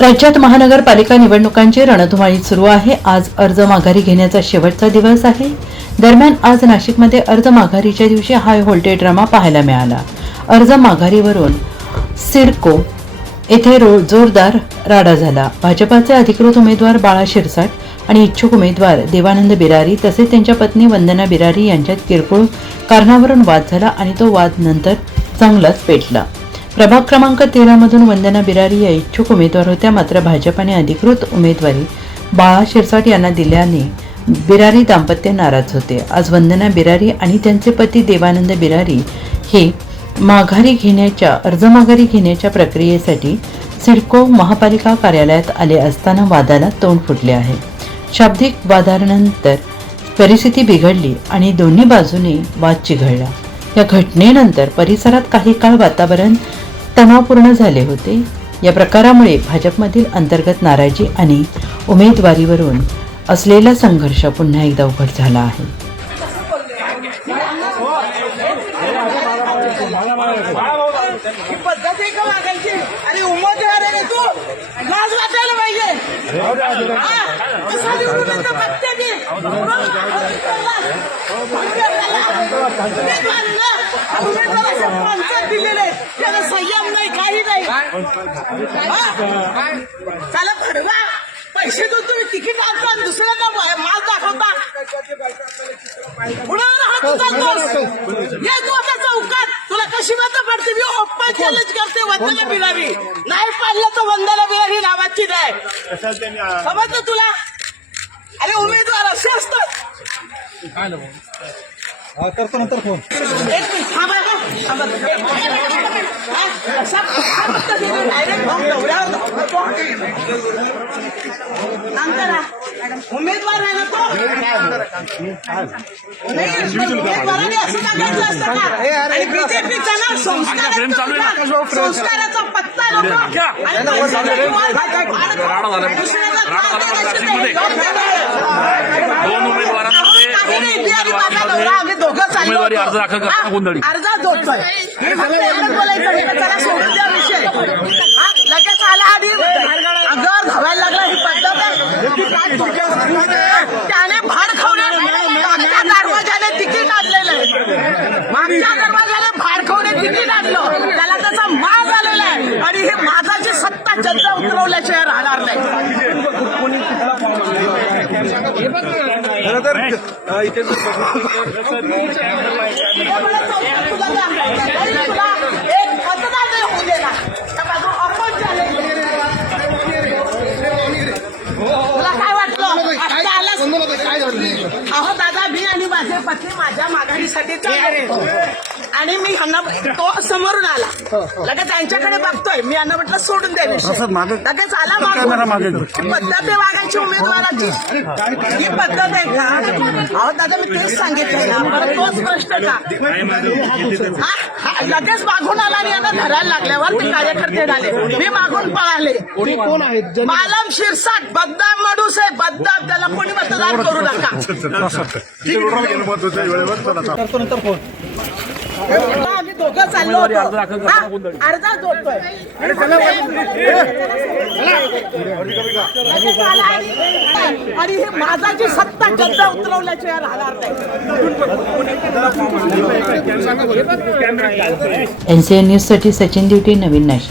राज्यात महानगरपालिका निवडणुकांची रणधुमाळी सुरू आहे। आज अर्ज माघारी घेण्याचा शेवटचा दिवस आहे। दरम्यान आज नाशिकमध्ये अर्ज माघारीच्या दिवशी हाय व्होल्टेज ड्रामा पाहायला मिळाला। अर्ज माघारीवरून सिडको येथे जोरदार राडा झाला। भाजपाचे अधिकृत उमेदवार बाळा शिरसाट आणि इच्छुक उमेदवार देवानंद बिरारी तसेच त्यांच्या पत्नी वंदना बिरारी यांच्यात किरकोळ कारणावरून वाद झाला आणि तो वाद नंतर चांगलाच पेटला। प्रभाग क्रमांक 13 मधून वंदना बिरारी या इच्छुक उमेदवार होत्या, मात्र भाजपाने अधिकृत उमेदवारी बाळा शिरसाट यांना दिल्याने बिरारी दाम्पत्य नाराज होते। आज वंदना बिरारी आणि त्यांचे पती देवानंद बिरारी हे अर्ज माघारी घेण्याच्या प्रक्रियेसाठी सिडको महापालिका कार्यालयात आले असताना वादाला तोंड फुटले आहे। शाब्दिक वादानंतर परिस्थिती बिघडली आणि दोन्ही बाजूने वाद चिघळला। या घटनेनंतर परिसरात काही काळ वातावरण तणावपूर्ण झाले होते। या प्रकारामुळे भाजपमधील अंतर्गत नाराजी आणि उमेदवारीवरून असलेला संघर्ष पुन्हा एकदा उघड झाला आहे। संयम नाही, काही नाही। चला भडवा पैसे देऊन तुम्ही तिकीट आणता, दुसऱ्यांना माल दाखवता। ये तू आता चौकात, तुला कशी मत पडते? मी ओपन चॅलेंज करते वंदना बिरारी, नाही पाडलं तर वंदना बिरारी नावाची नाही, समजलं तुला? अरे उमेदवार असे असतात। करतो नंतर फोन। उमेदवार आहे ना तो, उमेदवाराने असं सांगायचं असतं का? आणि बीजेपीचा ना संस्काराचा पत्ता आम्ही दोघं चाललो अर्धा जोडतोय सोडून द्या विषय। लगेच आला आधी अंगावर धावायला लागला, ही पद्धत आहे। त्याने भाड खावण्यात मागच्या दरवाजाने तिकीट आणलेलं आहे, मागच्या दरवाजाने भाड खावणे तिकीट आणलं, त्याला त्याचा माज आलेला आहे आणि हे माझाची सत्ता जनता उतरवल्याशिवाय राहणार नाही। तुला काय वाटलं? अहो दादा, मी आणि माझे पती माझ्या माघारीसाठी चाललो आणि मी ह्यांना तो समोरून आला, लगेच त्यांच्याकडे बघतोय, मी यांना म्हटलं सोडून द्या विषय, लगेच आला मागून। पद्धत आहे वागायची उमेदवाराची, ही पद्धत आहे का? अहो दादा, मी तेच सांगितलंय ना, परत तोच प्रश्न का? लगेच मागून आला आणि यांना धरायला लागल्यावर ते कार्यकर्ते झाले, मी मागून पळाले। मालम शिरसाट बदनाम माणूस आहे, बदनाम, त्याला कोणी मतदान करू नका। करतो नंतर फोन। आम्ही दोघं चाललो होतो, अर्धा जोडतोय आणि हे माझाची सत्ता जनता उतरवल्याशिवाय राहणार नाही। NCN न्यूज साठी सचिन दिवटे, नवीन नाशिक।